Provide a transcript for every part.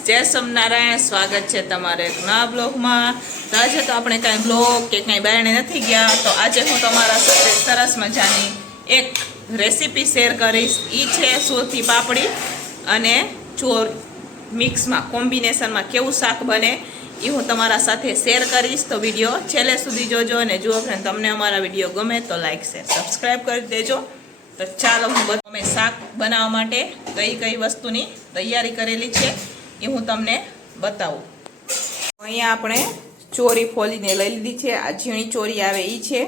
जय सोमनारायण। स्वागत है तमारे एक नवा ब्लॉग में। तो आज तो अपने कई ब्लॉग के कई बायणे नहीं गया, तो आज हूँ तमारा साथे सरस मजानी एक रेसिपी शेर करीश। ई छे सुरती पापड़ी अने चोर मिक्स में कॉम्बिनेशन में केवुं शाक बने ई हूँ तमारा साथे शेर करीश। तो विडियो छेल्ले सुधी जोजो अने जुओ फ्रेंड। तमने अमारा विडियो गमे तो लाइक शेर सब्सक्राइब कर देजो। तो चालो हूँ અમે શાક બનાવવા માટે કઈ કઈ વસ્તુની તૈયારી કરેલી છે એ હું તમને બતાવું। અહીંયા આપણે ચોરી ફોલીને લઈ લીધી છે। આ ઝીણી ચોરી આવે એ છે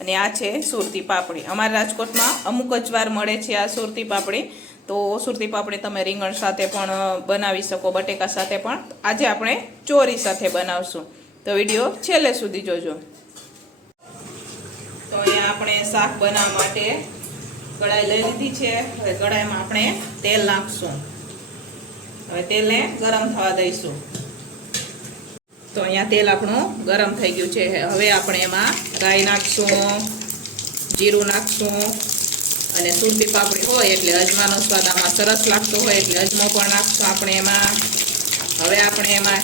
અને આ છે સુરતી પાપડી। અમારા રાજકોટમાં અમુક જ વાર મળે છે આ સુરતી પાપડી। તો સુરતી પાપડી તમે રીંગણ સાથે પણ બનાવી શકો, બટેકા સાથે પણ। આજે આપણે ચોરી સાથે બનાવશું, તો વિડીયો છેલ્લે સુધી જોજો। તો અહીંયા આપણે શાક બનાવવા માટે कढ़ाई लई लीधी है। हवे कढ़ाई में आपणे तेल नाखशुं। हवे तेल ने गरम थवा दईशुं। तो अहींया तेल आपणुं गरम थई गयुं छे। हवे आपणे एमां राई नाखशुं, जीरुं नाखशुं अने सुरती पापड़ी होय एटले अजमानो स्वाद आमां सरस लागतो होय एटले अजमो पण नाखशुं आपणे एमां। हवे आपणे एमां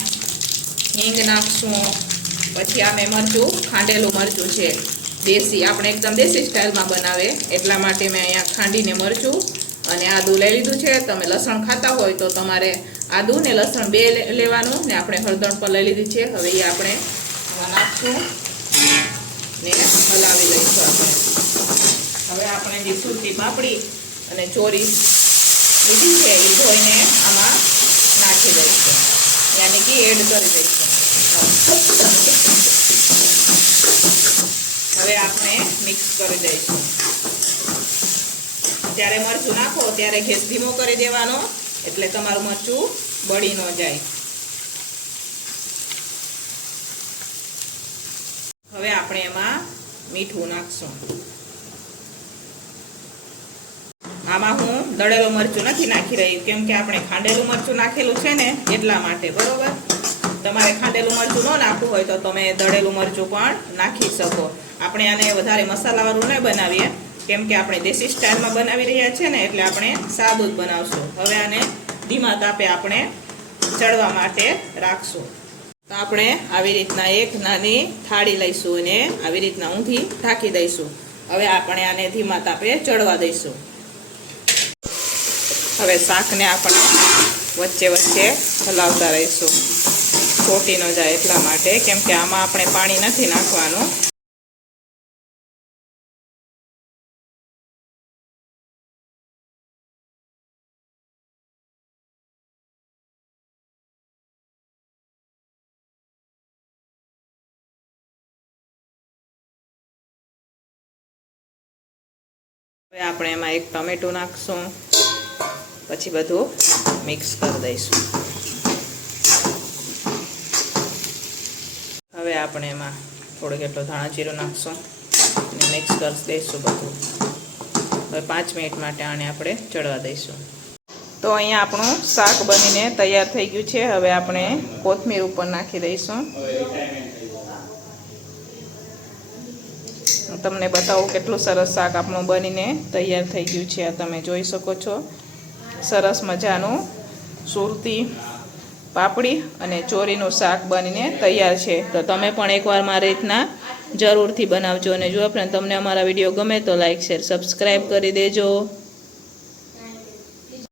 हींग नाखशुं। पछी आमे मरचुं, खांडेलुं मरचुं छे देशी, આપણે એકદમ દેશી સ્ટાઇલમાં બનાવે એટલા માટે મેં અહીંયા ખાંડીને મરચું અને આદું લઈ લીધું છે। તમે લસણ ખાતા હોય તો તમારે આદું ને લસણ બે લેવાનું ને આપણે હળદર પણ લઈ લીધી છે। હવે એ આપણે નાખશું ને હલાવી લઈશું આપણે। હવે આપણે જે સુરતી પાપડી અને ચોરી લીધી છે એ ધોઈને આમાં નાખી દઈશું, યાની કે એડ કરી દઈશું। હવે આપણે મિક્સ કરી દઈશું। જ્યારે મરચું નાખો ત્યારે ગેસ ધીમો કરી દેવાનો એટલે તમારું મરચું બળી ન જાય। હવે આપણે એમાં મીઠું નાખશું। આમાં હું દળેલું મરચું નથી નાખી રહી, કેમ કે આપણે ખાંડેલું મરચું નાખેલું છે ને એટલા માટે, બરોબર। તમારે ખાંડેલું મરચું ન નાખવું હોય તો તમે દળેલું મરચું પણ નાખી શકો। આપણે આને વધારે મસાલાવાળું નહીં બનાવીએ, કેમ કે આપણે દેશી સ્ટાઇલમાં બનાવી રહ્યા છીએ ને એટલે આપણે સાદું જ બનાવશું। હવે આને ધીમા તાપે આપણે ચડવા માટે રાખશું। તો આપણે આવી રીતના એક નાની થાળી લઈશું અને આવી રીતના ઊંધી ઢાંકી દઈશું। હવે આપણે આને ધીમા તાપે ચડવા દઈશું। હવે શાકને આપણે વચ્ચે વચ્ચે હલાવતા રહીશું, ચોટી ન જાય એટલા માટે, કેમ કે આમાં આપણે પાણી નથી નાખવાનું। હવે આપણે એમાં એક ટમેટું નાખશું, પછી બધું મિક્સ કરી દઈશું। હવે આપણે એમાં થોડુંક એટલો ધાણા જીરું નાખશું અને મિક્સ કરી દઈશું બધું। હવે 5 મિનિટ માટે આને આપણે ચડવા દઈશું। તો અહીંયા આપણું શાક બનીને તૈયાર થઈ ગયું છે। હવે આપણે કોથમીર ઉપર નાખી દઈશું। હું તમને બતાવું કેટલું સરસ શાક આપણું બનીને તૈયાર થઈ ગયું છે। આ તમે જોઈ શકો છો, સરસ મજાનું સુરતી પાપડી અને ચોરીનું શાક બનીને તૈયાર છે। તો તમે પણ એકવાર મારી રીતના જરૂરથી બનાવજો અને જો ફ્રેન્ડ તમને અમારા વિડીયો ગમે તો લાઈક શેર સબસ્ક્રાઈબ કરી દેજો।